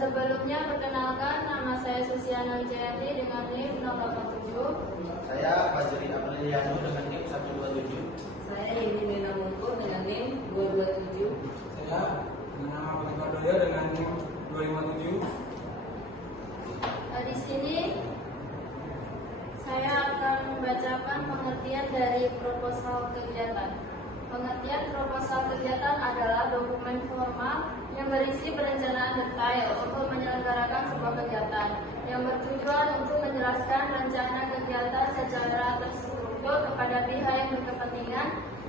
Sebelumnya perkenalkan, nama saya Susiana Wijayati dengan NIM 087. Saya Fajri Apriliano dengan NIM 127. Saya Yeni Nena Mungkur dengan NIM 227. Saya nama Patrick Wardoyo dengan NIM 257. Di sini saya akan membacakan pengertian dari proposal kegiatan. Pengertian proposal kegiatan adalah dokumen formal yang berisi perencanaan detail untuk menyelenggarakan sebuah kegiatan yang bertujuan untuk menjelaskan rencana kegiatan secara terstruktur kepada pihak yang berkepentingan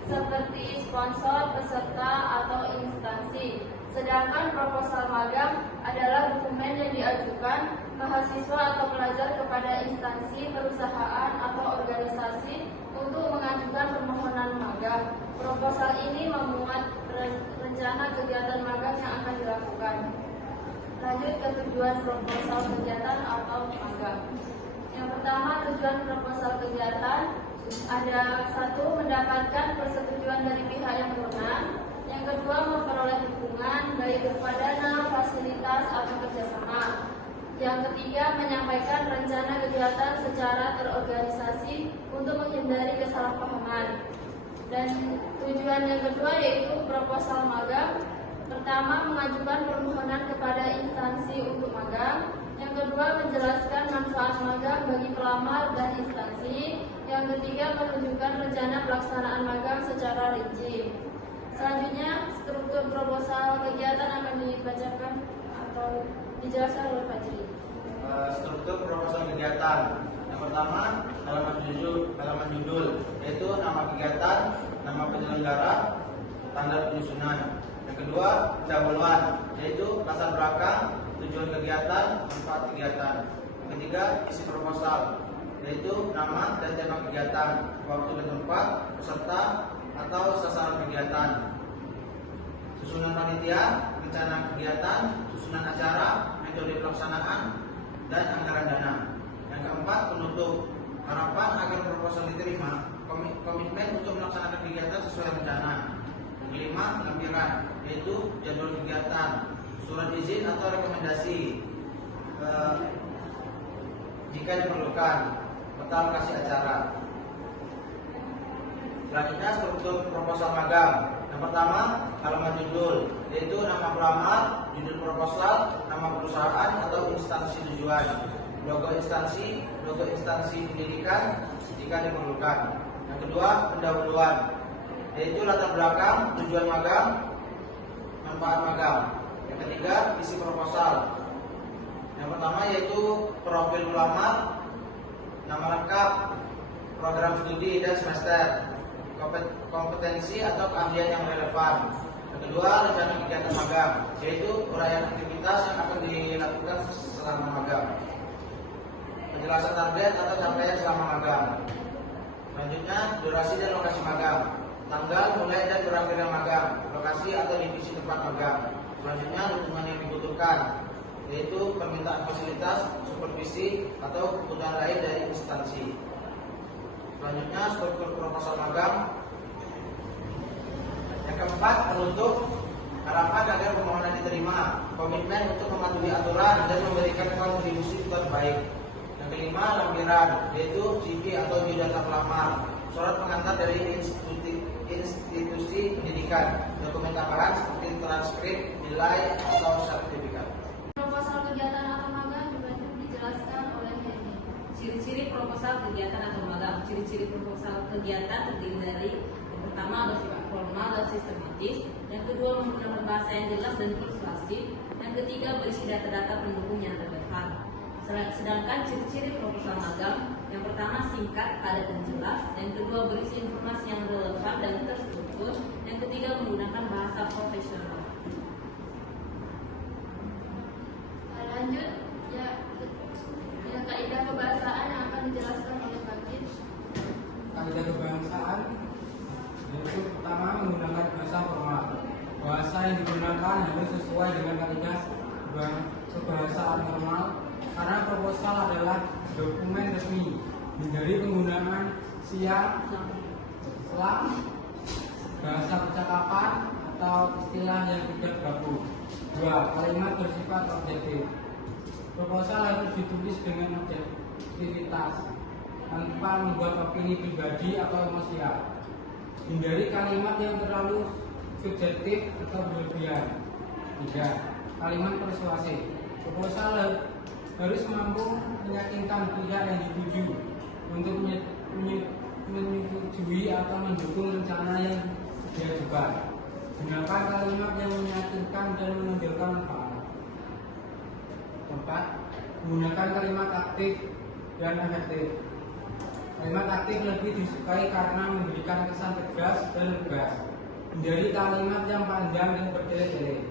seperti sponsor, peserta, atau instansi. Sedangkan proposal magang adalah dokumen yang diajukan mahasiswa atau pelajar kepada instansi, perusahaan, atau organisasi untuk mengajukan permohonan magang. Proposal ini memuat rencana kegiatan magang yang akan dilakukan. Lanjut ke tujuan proposal kegiatan atau magang. Yang pertama, tujuan proposal kegiatan ada: 1. Mendapatkan persetujuan dari pihak yang berwenang. Yang kedua, memperoleh dukungan baik berupa dana, fasilitas, atau kerjasama. Yang ketiga, menyampaikan rencana kegiatan secara terorganisasi untuk menghindari kesalahpahaman. Dan tujuan yang kedua yaitu proposal magang. Pertama, mengajukan permohonan kepada instansi untuk magang. Yang kedua, menjelaskan manfaat magang bagi pelamar dan instansi. Yang ketiga, menunjukkan rencana pelaksanaan magang secara rinci. Selanjutnya, struktur proposal kegiatan akan dibacakan atau dijelaskan oleh Fajri. Struktur proposal kegiatan. Yang pertama, halaman judul, yaitu nama kegiatan, nama penyelenggara, tanggal penyusunan. Yang kedua, pendahuluan, yaitu latar belakang, tujuan kegiatan, manfaat kegiatan. Yang ketiga, isi proposal, yaitu nama dan tema kegiatan, waktu dan tempat, peserta atau sasaran kegiatan, susunan panitia, rencana kegiatan, susunan acara, metode pelaksanaan, dan anggaran dana. Yang keempat, penutup. Harapan agar proposal diterima, komitmen untuk melaksanakan kegiatan sesuai rencana. Yang kelima, lampiran, yaitu jadwal kegiatan, surat izin atau rekomendasi jika diperlukan, peta lokasi acara. Selanjutnya, struktur proposal magang. Yang pertama, halaman judul, yaitu nama pelamar, judul proposal, nama perusahaan atau instansi tujuan, logo instansi pendidikan jika diperlukan. Yang kedua, pendahuluan, yaitu latar belakang, tujuan magang, manfaat magang. Yang ketiga, isi proposal. Yang pertama yaitu profil pelamar, nama lengkap, program studi dan semester, kompetensi atau keahlian yang relevan. Yang kedua, rencana kegiatan magang, yaitu uraian aktivitas yang akan dilakukan selama magang, penjelasan target atau capaian selama magang. Selanjutnya, durasi dan lokasi magang, tanggal mulai dan berakhirnya magang, lokasi atau divisi tempat magang. Selanjutnya, dukungan yang dibutuhkan, yaitu permintaan fasilitas, supervisi atau kebutuhan lain dari instansi. Selanjutnya, struktur proposal magang. Yang keempat, penutup. Harapan agar permohonan diterima, komitmen untuk mematuhi aturan dan memberikan kontribusi terbaik. Yang kelima, lampiran, yaitu CV atau biodata pelamar, surat pengantar dari institusi pendidikan, dokumen tambahan seperti transkrip, nilai atau sertifikat. Proposal kegiatan atau magang juga dijelaskan oleh Yeni. Ciri-ciri proposal kegiatan atau magang. Ciri-ciri proposal kegiatan terdiri dari: yang pertama, bersifat formal dan sistematis. Yang kedua, menggunakan bahasa yang jelas dan persuasif. Yang ketiga, berisi data-data pendukung yang relevan. Sedangkan ciri-ciri proposal magang, yang pertama singkat, padat dan jelas. Yang kedua, berisi informasi yang relevan dan terstruktur. Yang ketiga, menggunakan bahasa profesional. Lanjut ya, kaidah kebahasaan yang akan dijelaskan oleh Fajri. Kaidah kebahasaan, yaitu pertama, menggunakan bahasa formal. Bahasa yang digunakan harus sesuai dengan kaidah kebahasaan normal, karena proposal adalah dokumen resmi. Hindari penggunaan siang, slang, bahasa percakapan atau istilah yang tidak baku. 2. Kalimat bersifat objektif. Proposal harus ditulis dengan objektivitas tanpa membuat opini pribadi atau emosial. Hindari kalimat yang terlalu subjektif atau berlebihan. 3. Kalimat persuasif. Proposal harus mampu meyakinkan pihak yang dituju untuk menyetujui atau mendukung rencana yang diajukan. Gunakan kalimat yang meyakinkan dan menonjolkan manfaat. 4. Menggunakan kalimat aktif dan efektif. Kalimat aktif lebih disukai karena memberikan kesan tegas dan lugas. Hindari kalimat yang panjang dan bertele-tele.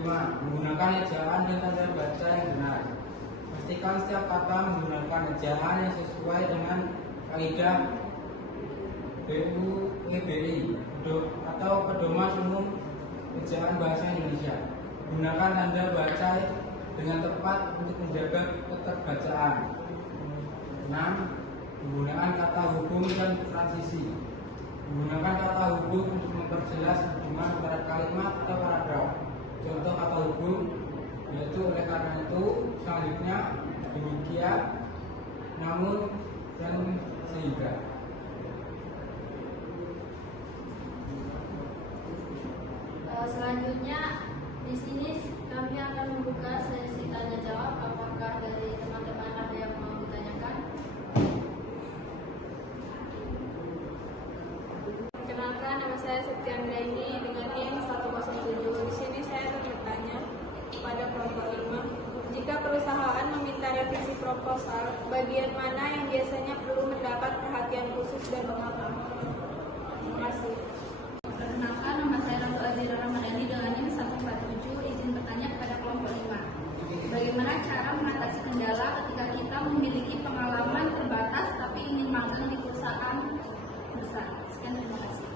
5. Menggunakan ejaan dan tanda baca yang benar. Pastikan setiap kata menggunakan ejaan yang sesuai dengan kaidah BUEBI atau Pedoman Umum Ejaan Bahasa Indonesia. Gunakan tanda baca dengan tepat untuk menjaga keterbacaan. 6. Penggunaan kata hubung dan transisi. Menggunakan kata hubung untuk memperjelas hubungan antara kalimat atau paragraf. Contoh kata hubung yaitu oleh karena itu, selanjutnya, demikian, namun, dan sehingga. Selanjutnya di sini kami akan membuka sesi tanya jawab. Apakah dari teman-teman ada yang mau ditanyakan? Perkenalkan, nama saya Septiandra ini dengan NIM 107. Di sini saya akan bertanya kepada kelompok 5. Jika perusahaan meminta revisi proposal, bagian mana yang biasanya perlu mendapat perhatian khusus dan mengapa? Terima kasih. Perkenalkan, nama saya Ratu Azira Ramadhani dengan NIM 147. Izin bertanya kepada kelompok 5. Bagaimana cara mengatasi kendala ketika kita memiliki pengalaman terbatas tapi ingin magang di perusahaan besar? Sekian, terima kasih.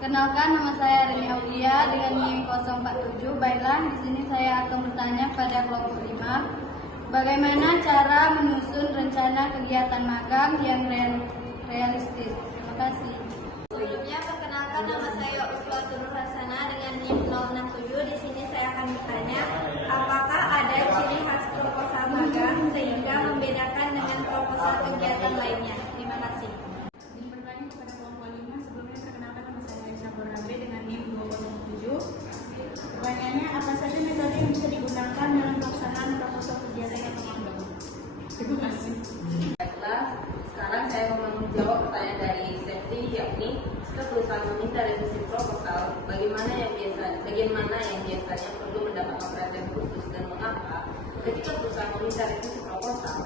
Kenalkan, nama saya Rini Aulia dengan NIM 047. Baiklah, di sini saya akan bertanya pada kelompok 5. Bagaimana cara menyusun rencana kegiatan magang yang realistis? Terima kasih. Sebelumnya, perkenalkan, nama saya Uswatul Hassana dengan NIM 067. Di sini saya akan bertanya, apakah ada ciri khas proposal magang sehingga membedakan dengan proposal kegiatan lainnya? Terima kasih. Ingin bertanya kepada kelompok 5. Sebelumnya perkenalkan, nama saya Aisyah Borabe dengan NIM 207. Pertanyaannya, apa saja metode yang bisa digunakan dalam pelaksanaan proposal kegiatan atau magang? Terima kasih. Baiklah, sekarang saya mau menjawab pertanyaan dari Septi, yakni jika perusahaan meminta revisi proposal, bagian mana yang biasanya perlu mendapatkan perhatian khusus dan mengapa? Ketika perusahaan meminta revisi proposal,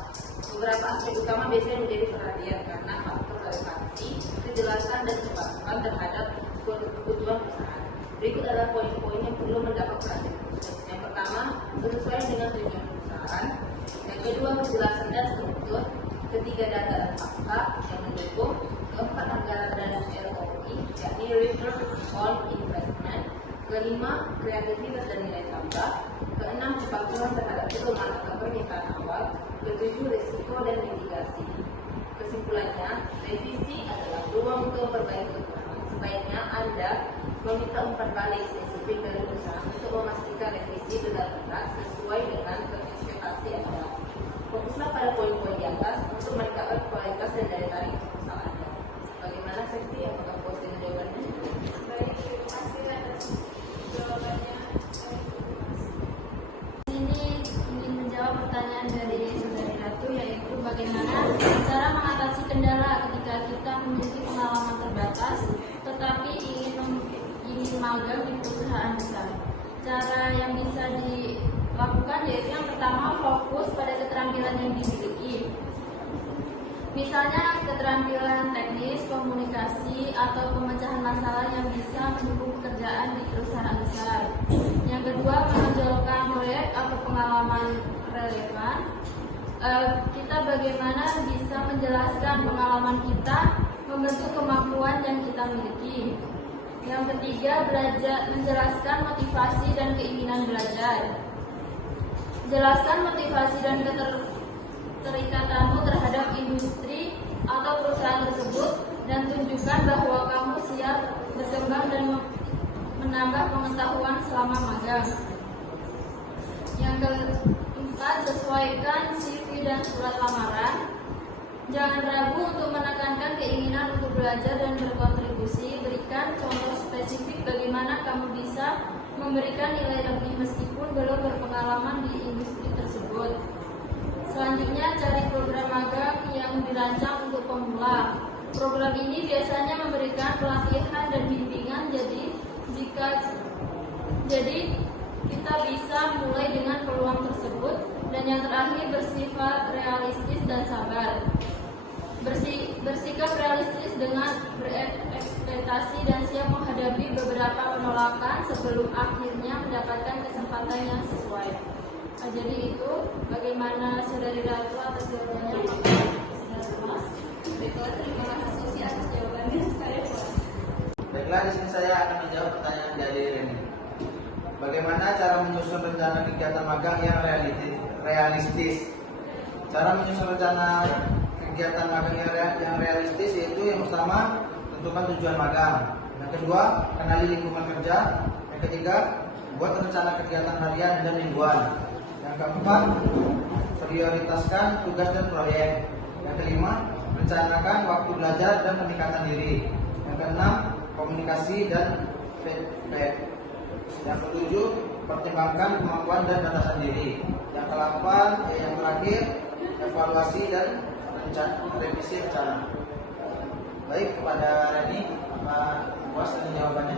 beberapa aspek utama biasanya menjadi perhatian karena faktor relevansi, kejelasan dan kepatuhan terhadap kebutuhan perusahaan. Berikut adalah poin-poin yang perlu mendapat perhatian khusus. Yang pertama, sesuai dengan tujuan perusahaan. Yang kedua, kejelasan dan struktur. Ketiga, data dan fakta yang mendukung. Keempat, anggaran dan ROI, yakni Return on Investment. Kelima, kreativitas dan nilai tambah. Keenam, kepatuhan terhadap pedoman atau permintaan awal. Ketujuh, risiko dan mitigasi. Kesimpulannya, revisi adalah ruang untuk memperbaiki kekurangan. Sebaiknya Anda meminta umpan balik spesifik dari perusahaan untuk memastikan revisi benar-benar sesuai dengan ekspektasi Anda. Fokuslah pada poin-poin di atas untuk meningkatkan kualitas dan daya tarik proposal Anda. Bagaimana Septi? Apakah puas dengan jawabannya? Baik, terima kasih atas jawabannya. Di sini ingin menjawab pertanyaan dari Saudari Ratu, yaitu bagaimana cara mengatasi kendala ketika kita memiliki pengalaman terbatas tetapi ingin magang di perusahaan besar. Cara yang bisa dilakukan yaitu yang pertama, fokus pada keterampilan yang dimiliki. Misalnya keterampilan teknis, komunikasi, atau pemecahan masalah yang bisa mendukung pekerjaan di perusahaan besar. Yang kedua, menonjolkan proyek atau pengalaman relevan. Kita bagaimana bisa menjelaskan pengalaman kita, membentuk kemampuan yang kita miliki. Yang ketiga, menjelaskan motivasi dan keinginan belajar. Jelaskan motivasi dan keterikatanmu terhadap industri atau perusahaan tersebut dan tunjukkan bahwa kamu siap berkembang dan menambah pengetahuan selama magang. Yang keempat, sesuaikan CV dan surat lamaran. Jangan ragu untuk menekankan keinginan untuk belajar dan berkontribusi. Berikan contoh spesifik bagaimana kamu bisa memberikan nilai lebih meskipun belum berpengalaman di industri tersebut. Selanjutnya, cari program magang yang dirancang untuk pemula. Program ini biasanya memberikan pelatihan dan bimbingan, jadi kita bisa mulai dengan peluang tersebut. Dan yang terakhir, bersifat realistis dan sabar. Bersikap realistis dengan berekspektasi dan siap menghadapi beberapa penolakan sebelum akhirnya mendapatkan kesempatan yang sesuai. Jadi itu bagaimana Saudari Ratu atas jawabannya. Terima kasih atas jawabannya. Saya puas. Baiklah, di sini saya akan menjawab pertanyaan dari Reni. Bagaimana cara menyusun rencana kegiatan magang yang realistis? Cara menyusun rencana kegiatan magang yang realistis yaitu yang pertama, tentukan tujuan magang. Yang kedua, kenali lingkungan kerja. Yang ketiga, buat rencana kegiatan harian dan mingguan. Yang keempat, prioritaskan tugas dan proyek. Yang kelima, rencanakan waktu belajar dan peningkatan diri. Yang keenam, komunikasi dan feedback. Yang ketujuh, pertimbangkan kemampuan dan batasan diri. Yang kedelapan, yang terakhir, evaluasi dan revisi rencana. Baik, kepada Reni, apa puas dengan jawabannya?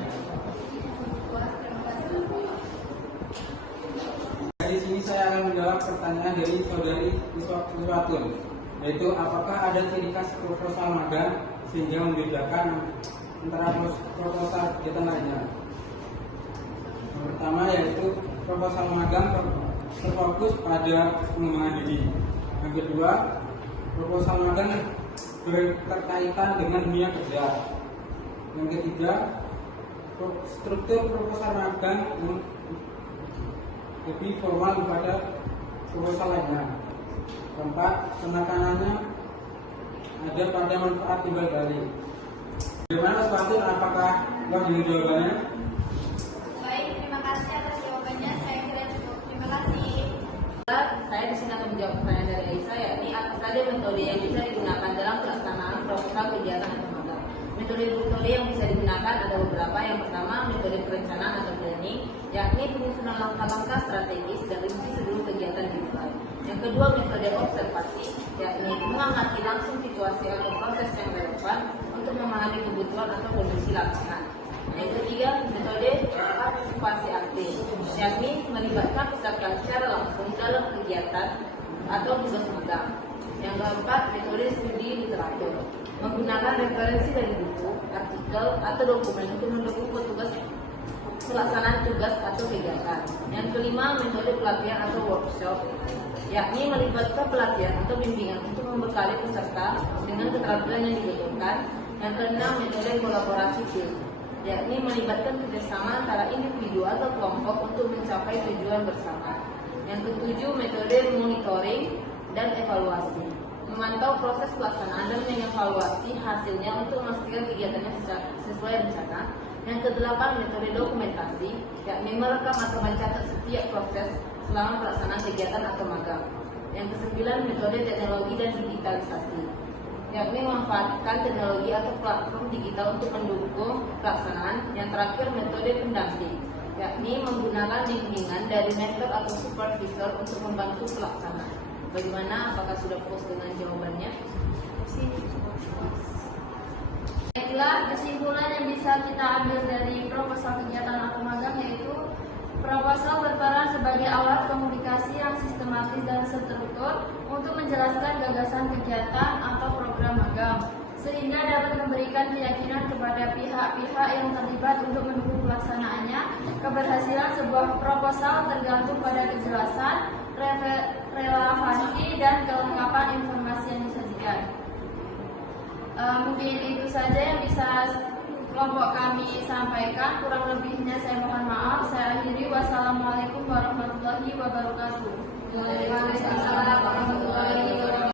Di sini saya akan menjawab pertanyaan dari Saudari Iswatun, yaitu apakah ada ciri khas proposal magang sehingga membedakan antara proposal kegiatan lainnya. Yang pertama yaitu proposal magang terfokus pada pengembangan diri. Yang kedua, proposal magang berkaitan dengan dunia kerja. Yang ketiga, struktur proposal magang lebih formal daripada proposal lainnya. Keempat, penekanannya ada pada manfaat timbal balik. Bagaimana Mas Fatul, apakah lengkap dengan jawabannya? Baik, terima kasih atas jawabannya. Saya kira cukup. Terima kasih. Saya di sini akan menjawab pertanyaan dari Aisyah, yakni apa saja metode yang bisa digunakan dalam pelaksanaan proposal kegiatan atau magang. Metode yang bisa digunakan ada beberapa. Yang pertama, metode perencanaan atau planning, yakni penyusunan langkah-langkah strategis dan rinci sebelum kegiatan dimulai. Yang kedua, metode observasi, yakni mengamati langsung situasi atau proses yang relevan untuk memahami kebutuhan atau kondisi lapangan. Yang ketiga, metode partisipasi aktif, yakni melibatkan peserta secara langsung dalam kegiatan atau tugas magang. Yang keempat, metode studi literatur, menggunakan referensi dari buku, artikel, atau dokumen untuk mendukung petugas pelaksanaan tugas atau kegiatan. Yang kelima, metode pelatihan atau workshop, yakni melibatkan pelatihan atau bimbingan untuk membekali peserta dengan keterampilan yang dibutuhkan. Yang keenam, metode kolaborasi tim, yakni melibatkan kerjasama antara individu atau kelompok untuk mencapai tujuan bersama. Yang ketujuh, metode monitoring dan evaluasi, memantau proses pelaksanaan dan mengevaluasi hasilnya untuk memastikan kegiatannya sesuai rencana. Yang kedelapan, metode dokumentasi, yakni merekam atau mencatat setiap proses selama pelaksanaan kegiatan atau magang. Yang kesembilan, metode teknologi dan digitalisasi, yakni memanfaatkan teknologi atau platform digital untuk mendukung pelaksanaan. Yang terakhir, metode pendamping, yakni menggunakan bimbingan dari mentor atau supervisor untuk membantu pelaksanaan. Bagaimana? Apakah sudah puas dengan jawabannya? Baiklah, kesimpulan yang bisa kita ambil dari proposal kegiatan atau magang yaitu proposal berperan sebagai alat komunikasi yang sistematis dan terstruktur untuk menjelaskan gagasan kegiatan atau program magang, sehingga dapat memberikan keyakinan kepada pihak-pihak yang terlibat untuk mendukung pelaksanaannya. Keberhasilan sebuah proposal tergantung pada kejelasan, relevansi, dan kelengkapan informasi yang disajikan. Mungkin itu saja yang bisa kelompok kami sampaikan. Kurang lebihnya saya mohon maaf. Saya akhiri. Wassalamualaikum warahmatullahi wabarakatuh.